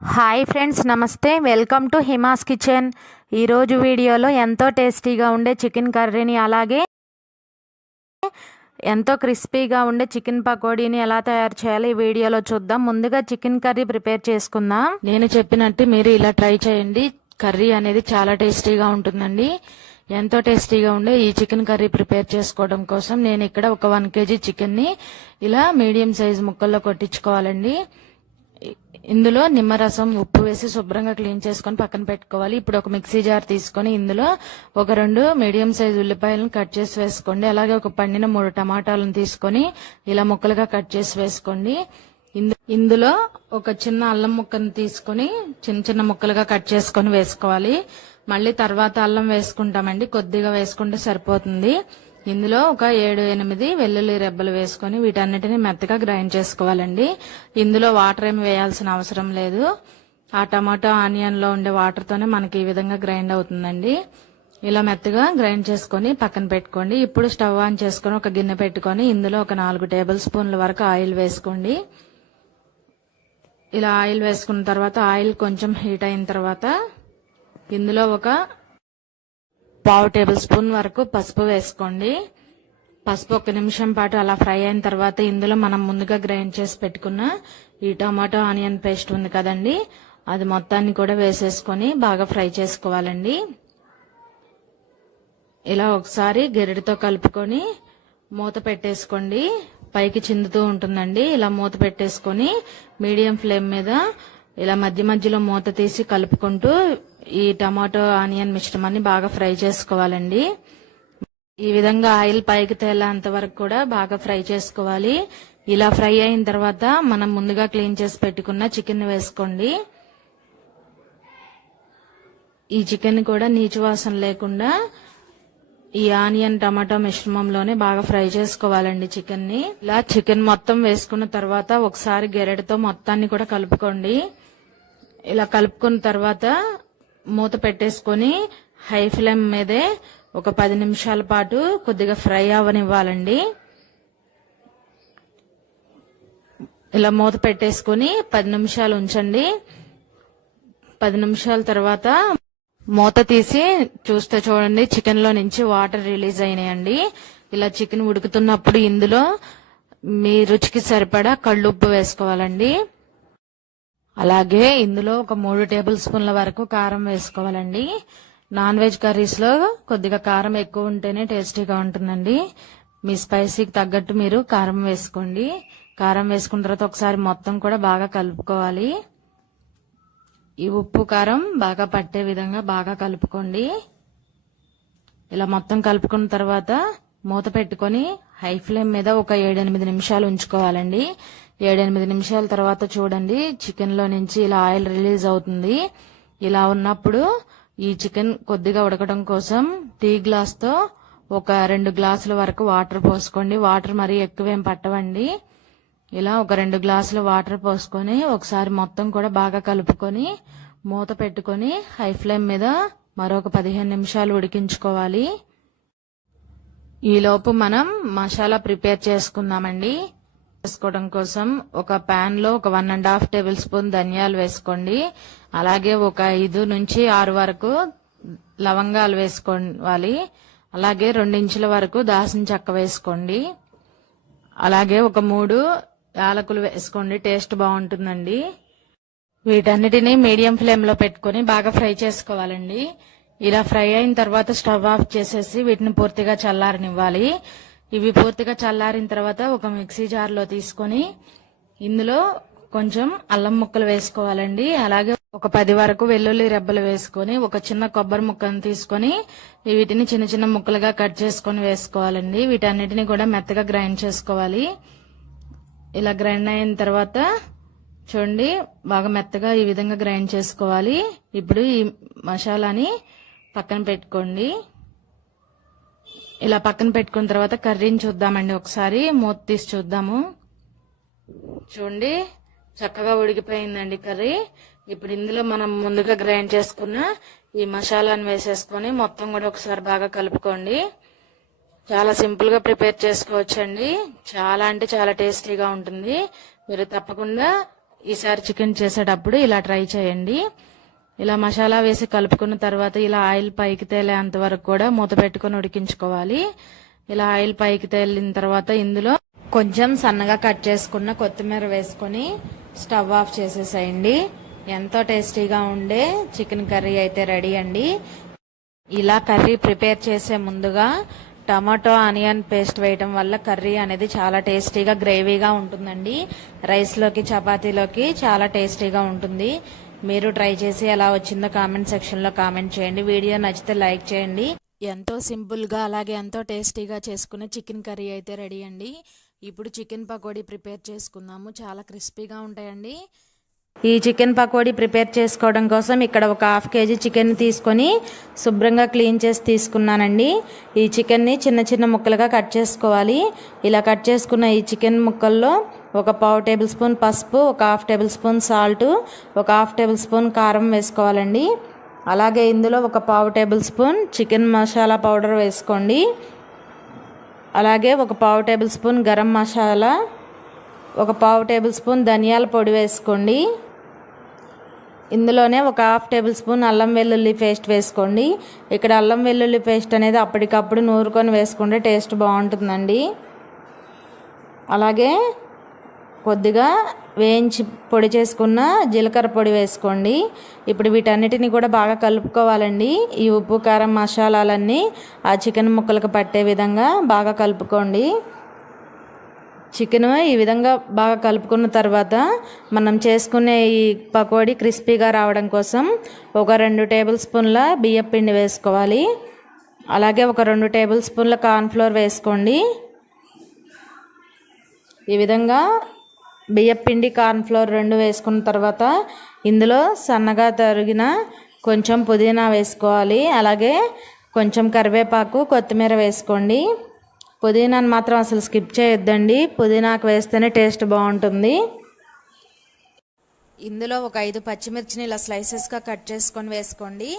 Hi friends నమస్తే. Welcome to Hima's kitchen. ఈరోజు వీడియోలో ఎంతో టేస్టీగా ఉండే చికెన్ కర్రీని అలాగే ఎంతో క్రిస్పీగా ఉండే చికెన్ పకోడీని ఎలా తయారు చేయాలో ఈ వీడియోలో చూద్దాం. ముందుగా చికెన్ కర్రీ ప్రిపేర్ చేసుకుందాం. నేను చెప్పినట్టు మీరు ఇలా ట్రై చేయండి. కర్రీ అనేది చాలా టేస్టీగా ఉంటుందండి. ఎంతో టేస్టీగా ఉండే ఈ చికెన్ కర్రీ ప్రిపేర్ చేసుకోవడం కోసం నేను ఇక్కడ ఒక వన్ కేజీ చికెన్ని ఇలా మీడియం సైజ్ ముక్కల్లో కొట్టించుకోవాలండి. ఇందులో నిమ్మరసం ఉప్పు వేసి శుభ్రంగా క్లీన్ చేసుకొని పక్కన పెట్టుకోవాలి. ఇప్పుడు ఒక మిక్సీ జార్ తీసుకొని ఇందులో ఒక రెండు మీడియం సైజ్ ఉల్లిపాయలను కట్ చేసి వేసుకోండి. అలాగే ఒక పండిన మూడు టమాటాలను తీసుకొని ఇలా ముక్కలుగా కట్ చేసి వేసుకోండి. ఇందు- ఇందులో ఒక చిన్న అల్లం ముక్కను తీసుకొని చిన్న చిన్న ముక్కలుగా కట్ చేసుకొని వేసుకోవాలి. మళ్ళీ తర్వాత అల్లం వేసుకుంటామండి. కొద్దిగా వేసుకుంటే సరిపోతుంది. ఇందులో ఒక ఏడు ఎనిమిది వెల్లుల్లి రెబ్బలు వేసుకొని వీటన్నిటిని మెత్తగా గ్రైండ్ చేసుకోవాలండి. ఇందులో వాటర్ ఏమి వేయాల్సిన అవసరం లేదు. ఆ టమాటో ఆనియన్లో ఉండే వాటర్తోనే మనకి ఈ విధంగా గ్రైండ్ అవుతుందండి. ఇలా మెత్తగా గ్రైండ్ చేసుకొని పక్కన పెట్టుకోండి. ఇప్పుడు స్టవ్ ఆన్ చేసుకొని ఒక గిన్నె పెట్టుకొని ఇందులో ఒక నాలుగు టేబుల్ స్పూన్ల వరకు ఆయిల్ వేసుకోండి. ఇలా ఆయిల్ వేసుకున్న తర్వాత ఆయిల్ కొంచెం హీట్ అయిన తర్వాత ఇందులో ఒక పావు టేబుల్ స్పూన్ వరకు పసుపు వేసుకోండి. పసుపు ఒక నిమిషం పాటు అలా ఫ్రై అయిన తర్వాత ఇందులో మనం ముందుగా గ్రైండ్ చేసి పెట్టుకున్న ఈ టమాటో ఆనియన్ పేస్ట్ ఉంది కదండి. అది మొత్తాన్ని కూడా వేసేసుకొని బాగా ఫ్రై చేసుకోవాలండి. ఇలా ఒకసారి గెరటితో కలుపుకొని మూత పెట్టేసుకోండి. పైకి చిందుతూ ఉంటుందండి. ఇలా మూత పెట్టేసుకొని మీడియం ఫ్లేమ్ మీద ఇలా మధ్య మధ్యలో మూత తీసి కలుపుకుంటూ ఈ టమాటో ఆనియన్ మిశ్రమాన్ని బాగా ఫ్రై చేసుకోవాలండి. ఈ విధంగా ఆయిల్ పైకి తేలేంత వరకు కూడా బాగా ఫ్రై చేసుకోవాలి. ఇలా ఫ్రై అయిన తర్వాత మనం ముందుగా క్లీన్ చేసి పెట్టుకున్న చికెన్ వేసుకోండి. ఈ చికెన్ కూడా నీచు వాసన లేకుండా ఈ ఆనియన్ టమాటో మిశ్రమంలోనే బాగా ఫ్రై చేసుకోవాలండి చికెన్ని ఇలా చికెన్ మొత్తం వేసుకున్న తర్వాత ఒకసారి గెరెడతో మొత్తాన్ని కూడా కలుపుకోండి. ఇలా కలుపుకున్న తర్వాత మూత పెట్టేసుకొని హై ఫ్లేమ్ మీదే ఒక పది నిమిషాల పాటు కొద్దిగా ఫ్రై అవ్వనివ్వాలండి ఇలా మూత పెట్టేసుకొని పది నిమిషాలు ఉంచండి. పది నిమిషాల తర్వాత మూత తీసి చూస్తే చూడండి చికెన్లో నుంచి వాటర్ రిలీజ్ అయినాయండి. ఇలా చికెన్ ఉడుకుతున్నప్పుడు ఇందులో మీ రుచికి సరిపడా కళ్ళుప్పు వేసుకోవాలండి. అలాగే ఇందులో ఒక మూడు టేబుల్ స్పూన్ల వరకు కారం వేసుకోవాలండి. నాన్ వెజ్ కర్రీస్లో కొద్దిగా కారం ఎక్కువ ఉంటేనే టేస్టీగా ఉంటుందండి. మీ స్పైసీకి తగ్గట్టు మీరు కారం వేసుకోండి. కారం వేసుకున్న తర్వాత ఒకసారి మొత్తం కూడా బాగా కలుపుకోవాలి. ఈ ఉప్పు కారం బాగా పట్టే విధంగా బాగా కలుపుకోండి. ఇలా మొత్తం కలుపుకున్న తర్వాత మూత పెట్టుకొని హై ఫ్లేమ్ మీద ఒక ఏడెనిమిది నిమిషాలు ఉంచుకోవాలండి. ఏడెనిమిది నిమిషాల తర్వాత చూడండి చికెన్లో నుంచి ఇలా ఆయిల్ రిలీజ్ అవుతుంది. ఇలా ఉన్నప్పుడు ఈ చికెన్ కొద్దిగా ఉడకడం కోసం టీ గ్లాస్తో ఒక రెండు గ్లాసుల వరకు వాటర్ పోసుకోండి. వాటర్ మరీ ఎక్కువేం పట్టవండి. ఇలా ఒక రెండు గ్లాసులు వాటర్ పోసుకొని ఒకసారి మొత్తం కూడా బాగా కలుపుకొని మూత పెట్టుకొని హై ఫ్లేమ్ మీద మరొక పదిహేను నిమిషాలు ఉడికించుకోవాలి. ఈలోపు మనం మసాలా ప్రిపేర్ చేసుకుందామండి. చేసుకోవడం కోసం ఒక పాన్లో ఒక one and half tablespoon ధనియాలు వేసుకోండి. అలాగే ఒక ఐదు నుంచి ఆరు వరకు లవంగాలు వేసుకోవాలి. అలాగే రెండించుల వరకు దాసిన చెక్క వేసుకోండి. అలాగే ఒక మూడు యాలకులు వేసుకోండి. టేస్ట్ బాగుంటుందండి. వీటన్నిటిని మీడియం ఫ్లేమ్లో పెట్టుకొని బాగా ఫ్రై చేసుకోవాలండి. ఇలా ఫ్రై అయిన తర్వాత స్టవ్ ఆఫ్ చేసేసి వీటిని పూర్తిగా చల్లారనివ్వాలి. ఇవి పూర్తిగా చల్లారిన తర్వాత ఒక మిక్సీ జార్లో తీసుకొని ఇందులో కొంచెం అల్లం ముక్కలు వేసుకోవాలండి. అలాగే ఒక పది వరకు వెల్లుల్లి రెబ్బలు వేసుకొని ఒక చిన్న కొబ్బరి ముక్కను తీసుకొని వీటిని చిన్న చిన్న ముక్కలుగా కట్ చేసుకొని వేసుకోవాలండి. వీటన్నిటిని కూడా మెత్తగా గ్రైండ్ చేసుకోవాలి. ఇలా గ్రైండ్ అయిన తర్వాత చూడండి బాగా మెత్తగా ఈ విధంగా గ్రైండ్ చేసుకోవాలి. ఇప్పుడు ఈ మసాలాని పక్కన పెట్టుకోండి. ఇలా పక్కన పెట్టుకున్న తర్వాత కర్రీని చూద్దామండి ఒకసారి. మూత తీసి చూద్దాము. చూడండి చక్కగా ఉడికిపోయిందండి కర్రీ. ఇప్పుడు ఇందులో మనం ముందుగా గ్రైండ్ చేసుకున్న ఈ మసాలాను వేసేసుకొని మొత్తం కూడా ఒకసారి బాగా కలుపుకోండి. చాలా సింపుల్గా ప్రిపేర్ చేసుకోవచ్చండి. చాలా అంటే చాలా టేస్టీగా ఉంటుంది. మీరు తప్పకుండా ఈసారి చికెన్ చేసేటప్పుడు ఇలా ట్రై చేయండి. ఇలా మసాలా వేసి కలుపుకున్న తర్వాత ఇలా ఆయిల్ పైకి తేలేంత వరకు కూడా మూత పెట్టుకొని ఉడికించుకోవాలి. ఇలా ఆయిల్ పైకి తేలిన తర్వాత ఇందులో కొంచెం సన్నగా కట్ చేసుకున్న కొత్తిమీర వేసుకొని స్టవ్ ఆఫ్ చేసేసేయండి. ఎంతో టేస్టీగా ఉండే చికెన్ కర్రీ అయితే రెడీ అండి. ఇలా కర్రీ ప్రిపేర్ చేసే ముందుగా టమాటో ఆనియన్ పేస్ట్ వేయటం వల్ల కర్రీ అనేది చాలా టేస్టీగా గ్రేవీగా ఉంటుందండి. రైస్లోకి చపాతీలోకి చాలా టేస్టీగా ఉంటుంది. మీరు ట్రై చేసి ఎలా వచ్చిందో కామెంట్ సెక్షన్లో కామెంట్ చేయండి. వీడియో నచ్చితే లైక్ చేయండి. ఎంతో సింపుల్గా అలాగే ఎంతో టేస్టీగా చేసుకునే చికెన్ కర్రీ అయితే రెడీ అండి. ఇప్పుడు చికెన్ పకోడీ ప్రిపేర్ చేసుకుందాము. చాలా క్రిస్పీగా ఉంటాయండి. ఈ చికెన్ పకోడీ ప్రిపేర్ చేసుకోవడం కోసం ఇక్కడ ఒక హాఫ్ కేజీ చికెన్ తీసుకొని శుభ్రంగా క్లీన్ చేసి తీసుకున్నానండి. ఈ చికెన్ని చిన్న చిన్న ముక్కలుగా కట్ చేసుకోవాలి. ఇలా కట్ చేసుకున్న ఈ చికెన్ ముక్కల్లో ఒక పావు టేబుల్ స్పూన్ పసుపు ఒక హాఫ్ టేబుల్ స్పూన్ సాల్ట్ ఒక హాఫ్ టేబుల్ స్పూన్ కారం వేసుకోవాలండి. అలాగే ఇందులో ఒక పావు tablespoon chicken masala powder వేసుకోండి. అలాగే ఒక పావు టేబుల్ స్పూన్ గరం మసాలా ఒక పావు టేబుల్ స్పూన్ ధనియాల పొడి వేసుకోండి. ఇందులోనే ఒక హాఫ్ టేబుల్ స్పూన్ అల్లం వెల్లుల్లి పేస్ట్ వేసుకోండి. ఇక్కడ అల్లం వెల్లుల్లి పేస్ట్ అనేది అప్పటికప్పుడు నూరుకొని వేసుకుంటే టేస్ట్ బాగుంటుందండి. అలాగే కొద్దిగా వేయించి పొడి చేసుకున్న జీలకర్ర పొడి వేసుకోండి. ఇప్పుడు వీటన్నిటిని కూడా బాగా కలుపుకోవాలండి. ఈ ఉప్పు కారం మసాలాలన్నీ ఆ చికెన్ ముక్కలకు పట్టే విధంగా బాగా కలుపుకోండి. చికెన్ ఈ విధంగా బాగా కలుపుకున్న తర్వాత మనం చేసుకునే ఈ పకోడీ క్రిస్పీగా రావడం కోసం ఒక రెండు టేబుల్ స్పూన్ల బియ్యం పిండి వేసుకోవాలి. అలాగే ఒక రెండు టేబుల్ స్పూన్ల కార్న్ఫ్లోర్ వేసుకోండి. ఈ విధంగా బియ్యపిండి కార్న్ఫ్లోర్ రెండు వేసుకున్న తర్వాత ఇందులో సన్నగా తరిగిన కొంచెం పుదీనా వేసుకోవాలి. అలాగే కొంచెం కరివేపాకు కొత్తిమీర వేసుకోండి. పుదీనాను మాత్రం అసలు స్కిప్ చేయొద్దండి. పుదీనాకు వేస్తేనే టేస్ట్ బాగుంటుంది. ఇందులో ఒక ఐదు పచ్చిమిర్చిని ఇలా స్లైసెస్గా కట్ చేసుకొని వేసుకోండి.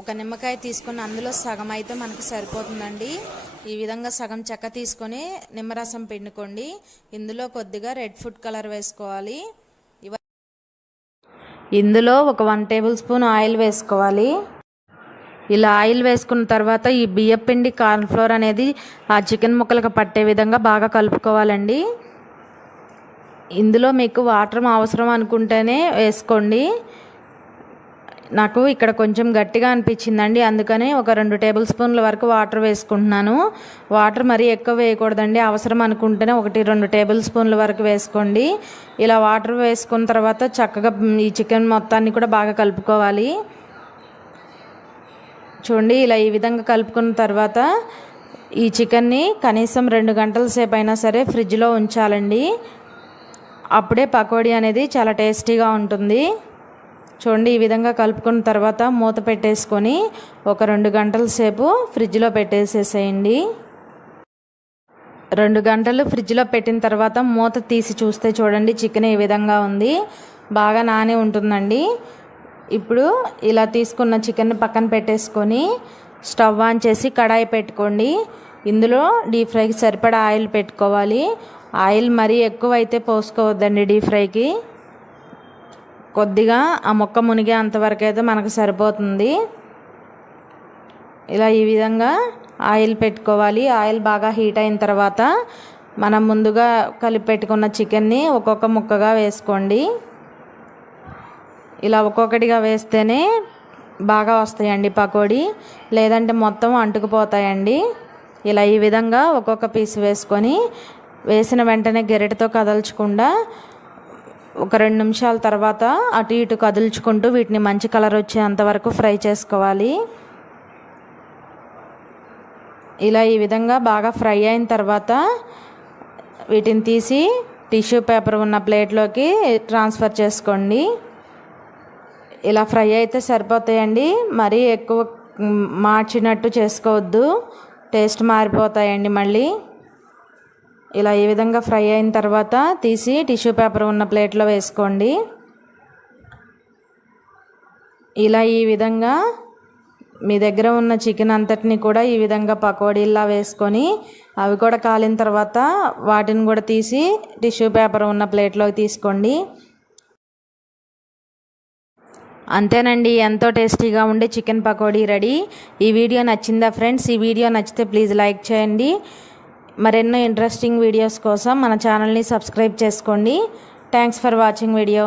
ఒక నిమ్మకాయ తీసుకొని అందులో సగం అయితే మనకు సరిపోతుందండి. ఈ విధంగా సగం చెక్క తీసుకొని నిమ్మరసం పిండుకోండి. ఇందులో కొద్దిగా రెడ్ ఫుడ్ కలర్ వేసుకోవాలి. ఇందులో ఒక వన్ టేబుల్ స్పూన్ ఆయిల్ వేసుకోవాలి. ఇలా ఆయిల్ వేసుకున్న తర్వాత ఈ బియ్యం పిండి కార్న్ఫ్లోర్ అనేది ఆ చికెన్ ముక్కలకు పట్టే విధంగా బాగా కలుపుకోవాలండి. ఇందులో మీకు వాటర్ అవసరం అనుకుంటేనే వేసుకోండి. నాకు ఇక్కడ కొంచెం గట్టిగా అనిపించిందండి. అందుకని ఒక రెండు టేబుల్ స్పూన్ల వరకు వాటర్ వేసుకుంటున్నాను. వాటర్ మరీ ఎక్కువ వేయకూడదండి. అవసరం అనుకుంటేనే ఒకటి రెండు టేబుల్ స్పూన్ల వరకు వేసుకోండి. ఇలా వాటర్ వేసుకున్న తర్వాత చక్కగా ఈ చికెన్ మొత్తాన్ని కూడా బాగా కలుపుకోవాలి. చూడండి ఇలా ఈ విధంగా కలుపుకున్న తర్వాత ఈ చికెన్ని కనీసం రెండు గంటల సేపు అయినా సరే ఫ్రిడ్జ్లో ఉంచాలండి. అప్పుడే పకోడీ అనేది చాలా టేస్టీగా ఉంటుంది. చూడండి ఈ విధంగా కలుపుకున్న తర్వాత మూత పెట్టేసుకొని ఒక రెండు గంటల సేపు ఫ్రిడ్జ్లో పెట్టేసేసేయండి. రెండు గంటలు ఫ్రిడ్జ్లో పెట్టిన తర్వాత మూత తీసి చూస్తే చూడండి చికెన్ ఈ విధంగా ఉంది. బాగా నాని ఉంటుందండి. ఇప్పుడు ఇలా తీసుకున్న చికెన్ పక్కన పెట్టేసుకొని స్టవ్ ఆన్ చేసి కడాయి పెట్టుకోండి. ఇందులో డీప్ ఫ్రైకి సరిపడా ఆయిల్ పెట్టుకోవాలి. ఆయిల్ మరీ ఎక్కువ అయితే పోసుకోవద్దండి డీప్ ఫ్రైకి. కొద్దిగా ఆ మొక్క మునిగే అంతవరకు అయితే మనకు సరిపోతుంది. ఇలా ఈ విధంగా ఆయిల్ పెట్టుకోవాలి. ఆయిల్ బాగా హీట్ అయిన తర్వాత మనం ముందుగా కలిపి పెట్టుకున్న చికెన్ని ఒక్కొక్క ముక్కగా వేసుకోండి. ఇలా ఒక్కొక్కటిగా వేస్తేనే బాగా వస్తాయండి పకోడీ. లేదంటే మొత్తం అంటుకుపోతాయండి. ఇలా ఈ విధంగా ఒక్కొక్క పీస్ వేసుకొని వేసిన వెంటనే గెరటితో కదల్చకుండా ఒక రెండు నిమిషాల తర్వాత అటు ఇటు కదుల్చుకుంటూ వీటిని మంచి కలర్ వచ్చేంత వరకు ఫ్రై చేసుకోవాలి. ఇలా ఈ విధంగా బాగా ఫ్రై అయిన తర్వాత వీటిని తీసి టిష్యూ పేపర్ ఉన్న ప్లేట్లోకి ట్రాన్స్ఫర్ చేసుకోండి. ఇలా ఫ్రై అయితే సరిపోతాయండి. మరీ ఎక్కువ మార్చినట్టు చేసుకోవద్దు. టేస్ట్ మారిపోతాయండి మళ్ళీ. ఇలా ఈ విధంగా ఫ్రై అయిన తర్వాత తీసి టిష్యూ పేపర్ ఉన్న ప్లేట్లో వేసుకోండి. ఇలా ఈ విధంగా మీ దగ్గర ఉన్న చికెన్ అంతటిని కూడా ఈ విధంగా పకోడీలా వేసుకొని అవి కూడా కాలిన తర్వాత వాటిని కూడా తీసి టిష్యూ పేపర్ ఉన్న ప్లేట్లోకి తీసుకోండి. అంతేనండి ఎంతో టేస్టీగా ఉండే చికెన్ పకోడీ రెడీ. ఈ వీడియో నచ్చిందా ఫ్రెండ్స్? ఈ వీడియో నచ్చితే ప్లీజ్ లైక్ చేయండి. మరెన్నో ఇంట్రెస్టింగ్ వీడియోస్ కోసం మన ఛానల్ని సబ్స్క్రైబ్ చేసుకోండి. Thanks for watching video